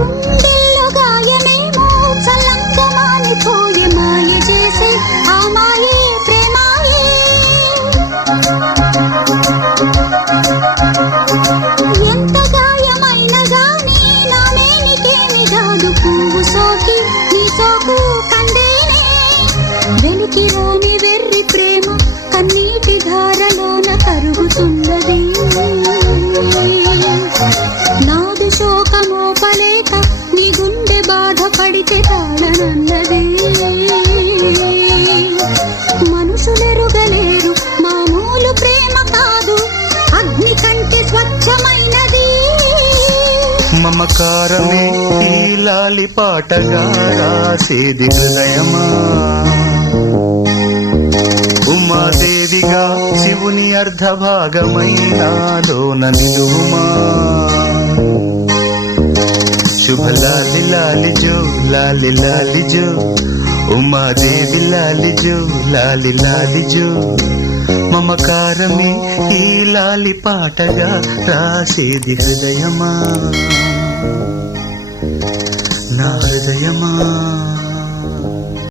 గుండెల్లో గాయమేమో చల్లంగా మానిపోయి మాయ చేసే ఆ మాయే ప్రేమాయే. ఎంత గాయమైన గానీ నా మేనికేమి కాదు, పువ్వు సోకి నీ సోకు కందేనే. వెలికి రాని వెర్రి ప్రేమ కన్నీటి ధారలోన కరుగుతున్నది. నాదు శోకమోపలేక నీ గుండె బాధపడితే తాళనన్నది. మనుషులెరుగలేరు మామూలు ప్రేమ కాదు, అగ్ని కంటే స్వచ్ఛమైనది. మమకారమే ఈ లాలి పాటగా రాసేది హృదయమా. ఉమాదేవిగా శివుని అర్ధభాగమైనాలోన నిలువుమా. శుభ లాలి లాలి జో లాలి లాలి జో, ఉమాదేవి లాలి జో లాలి లాలి జో. మమకారమే ఈ లాలి పాటగా రాసేది హృదయమా.